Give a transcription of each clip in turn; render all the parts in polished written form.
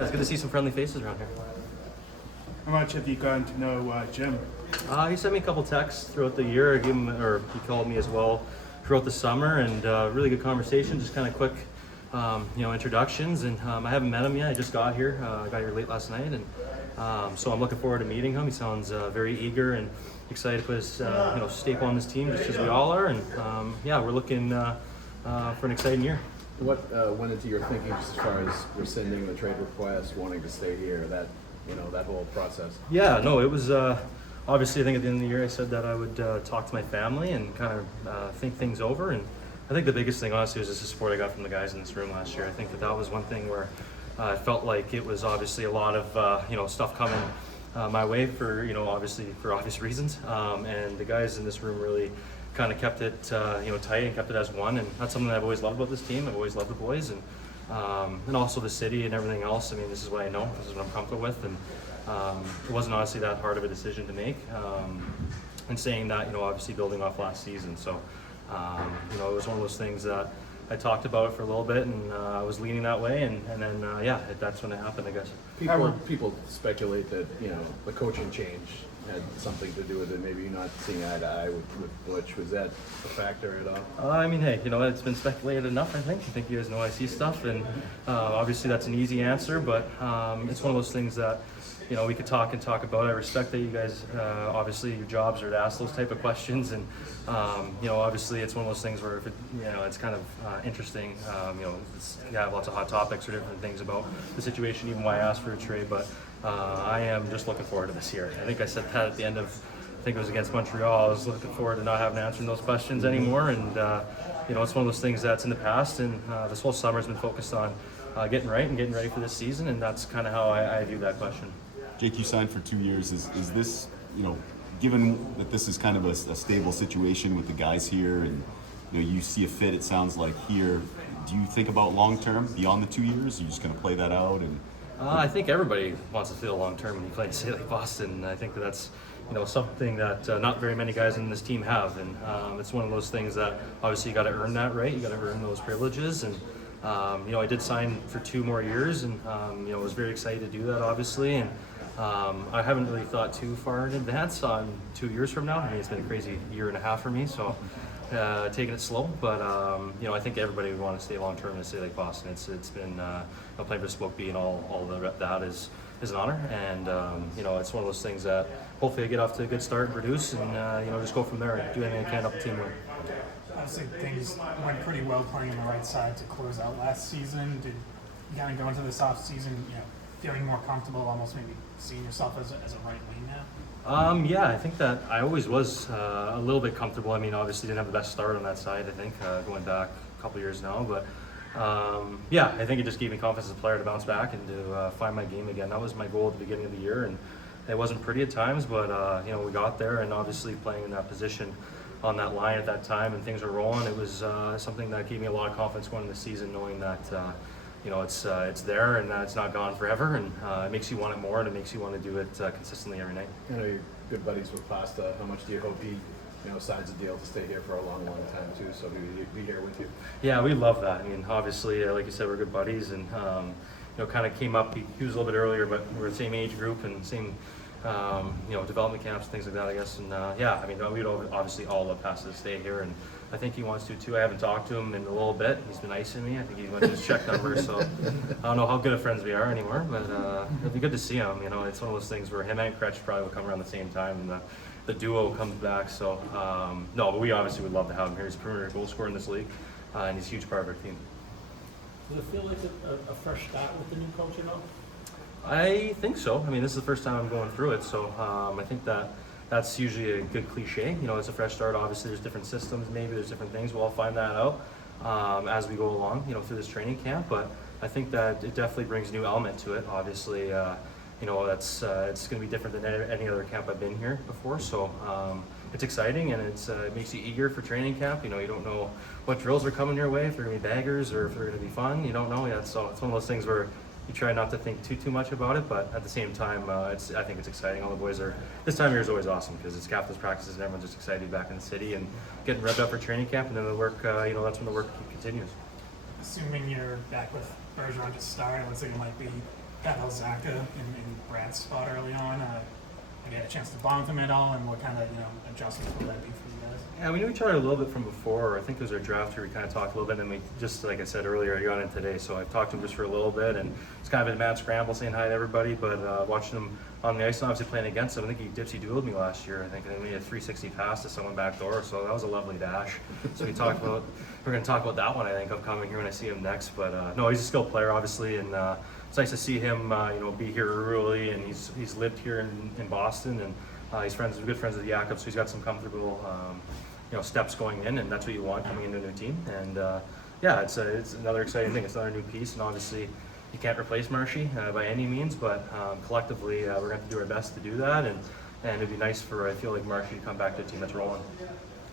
It's good to see some friendly faces around here. How much have you gotten to know Jim? He sent me a couple texts throughout the year. He called me as well throughout the summer, and really good conversation. Just kind of quick, introductions. And I haven't met him yet. I just got here. I got here late last night, and so I'm looking forward to meeting him. He sounds very eager and excited to put his staple on this team, just as we all are. And we're looking for an exciting year. What went into your thinking just as far as rescinding the trade request, wanting to stay here, that whole process? Yeah, no, it was obviously, I think at the end of the year I said that I would talk to my family and kind of think things over. And I think the biggest thing, honestly, was just the support I got from the guys in this room last year. I think that was one thing where I felt like it was obviously a lot of stuff coming my way for obviously for obvious reasons, and the guys in this room really kind of kept it tight and kept it as one. And that's something that I've always loved about this team. I've always loved the boys, and also the city and everything else. I mean, this is what I know, this is what I'm comfortable with, and it wasn't honestly that hard of a decision to make. And saying that, obviously building off last season, so it was one of those things that I talked about it for a little bit, and I was leaning that way, and then that's when it happened, I guess. People speculate that the coaching change had something to do with it. Maybe you're not seeing eye to eye with Butch. Was that a factor at all? I mean, hey, it's been speculated enough. I think you guys know I see stuff, and obviously that's an easy answer, but it's one of those things that we could talk about. I respect that you guys, obviously your jobs are to ask those type of questions, and obviously it's one of those things where if it's kind of interesting. You have lots of hot topics or different things about the situation, even why I asked for a trade, but I am just looking forward to this year. I think I said that at the end of, I think it was against Montreal. I was looking forward to not having to answer those questions anymore, and it's one of those things that's in the past, and this whole summer has been focused on getting right and getting ready for this season, and that's kind of how I view that question. Jake, you signed for 2 years. Is this, given that this is kind of a stable situation with the guys here, and you see a fit, it sounds like here, do you think about long term beyond the 2 years? Are you just going to play that out? And I think everybody wants to feel long term when you play in a city like Boston. I think that's something that not very many guys in this team have, and it's one of those things that obviously you got to earn that right. You got to earn those privileges, and I did sign for 2 more years, and was very excited to do that, obviously, and I haven't really thought too far in advance on 2 years from now. I mean, it's been a crazy year and a half for me, so taking it slow. But I think everybody would want to stay long term in a city like Boston. It's been playing for Spokane and all that is an honor, and it's one of those things that hopefully I get off to a good start and produce, and just go from there and do anything I can to help the team win. Obviously, things went pretty well playing on the right side to close out last season. Did you kind of go into this off season, feeling more comfortable, almost maybe seeing yourself as a right wing now? I think that I always was a little bit comfortable. I mean, obviously didn't have the best start on that side, I think, going back a couple years now. But I think it just gave me confidence as a player to bounce back and to find my game again. That was my goal at the beginning of the year, and it wasn't pretty at times, but we got there, and obviously playing in that position on that line at that time and things were rolling, it was something that gave me a lot of confidence going into the season, knowing that it's there and that it's not gone forever, and it makes you want it more, and it makes you want to do it consistently every night. I know you're good buddies with Pasta. How much do you hope he signs a deal to stay here for a long, long time too, so he be here with you? Yeah, we love that. I mean, obviously, like you said, we're good buddies, and kind of came up. He was a little bit earlier, but we're the same age group and same development camps and things like that, I guess. And I mean, we'd obviously all love Pasta to stay here, and I think he wants to too. I haven't talked to him in a little bit. He's been icing me. I think he went to his check number, so I don't know how good of friends we are anymore, but it'd be good to see him. It's one of those things where him and Kretsch probably will come around the same time, and the duo comes back. So but we obviously would love to have him here. He's a premier goal scorer in this league, and he's a huge part of our team. Does it feel like a fresh start with the new coach at all? I think so. I mean, this is the first time I'm going through it, so I think that's usually a good cliche. It's a fresh start. Obviously, there's different systems, maybe there's different things. We'll all find that out as we go along, through this training camp. But I think that it definitely brings a new element to it. Obviously, that's it's going to be different than any other camp I've been here before. So it's exciting, and it makes you eager for training camp. You don't know what drills are coming your way, if they're going to be baggers or if they're going to be fun. You don't know yet. So it's one of those things where you try not to think too much about it, but at the same time, I think it's exciting. All the boys are, this time of year is always awesome because it's captain's practices and everyone's just excited to be back in the city and getting revved up for training camp, and then the work, that's when the work continues. Assuming you're back with Bergeron to start, it looks like it might be Pat Elzaka in Brad's spot early on. I had a chance to bond with him at all, and what kind of adjustments would that be for you guys? Yeah, we knew each other a little bit from before. I think it was our draft year. We kind of talked a little bit, and we just, like I said earlier, I got in today, so I've talked to him just for a little bit, and it's kind of a mad scramble saying hi to everybody. But watching him on the ice, and obviously playing against him, I think he dipsy-doodled me last year. I think and he made a 360 pass to someone back door, so that was a lovely dash. So we're going to talk about that one. I think upcoming here when I see him next. But no, he's a skilled player, obviously, and it's nice to see him, be here early, and he's lived here in Boston, and he's good friends with Jakob, so he's got some comfortable, steps going in, and that's what you want coming into a new team. And yeah, it's another exciting thing. It's another new piece, and obviously you can't replace Marshy by any means, but collectively we're going to have to do our best to do that, and it'd be nice for, I feel like, Marshy to come back to a team that's rolling.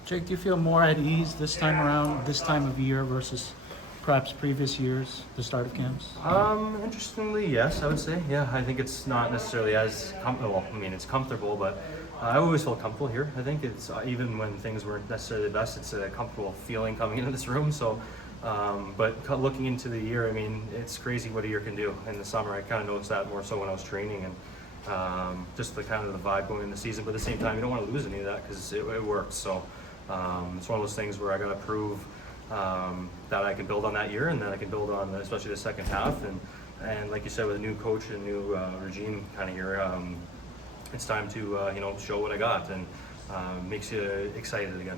Jake, do you feel more at ease this time around, this time of year versus perhaps previous years, the start of camps? Interestingly, yes, I would say. Yeah, I think it's not necessarily as comfortable. I mean, it's comfortable, but I always felt comfortable here. I think it's even when things weren't necessarily the best, it's a comfortable feeling coming into this room. So, but looking into the year, I mean, it's crazy what a year can do. In the summer, I kind of noticed that more so when I was training, and just the kind of the vibe going into the season. But at the same time, you don't want to lose any of that because it works. So it's one of those things where I got to prove that I can build on that year, and then I can build on especially the second half, and like you said, with a new coach and a new regime kind of here, it's time to show what I got, and makes you excited again.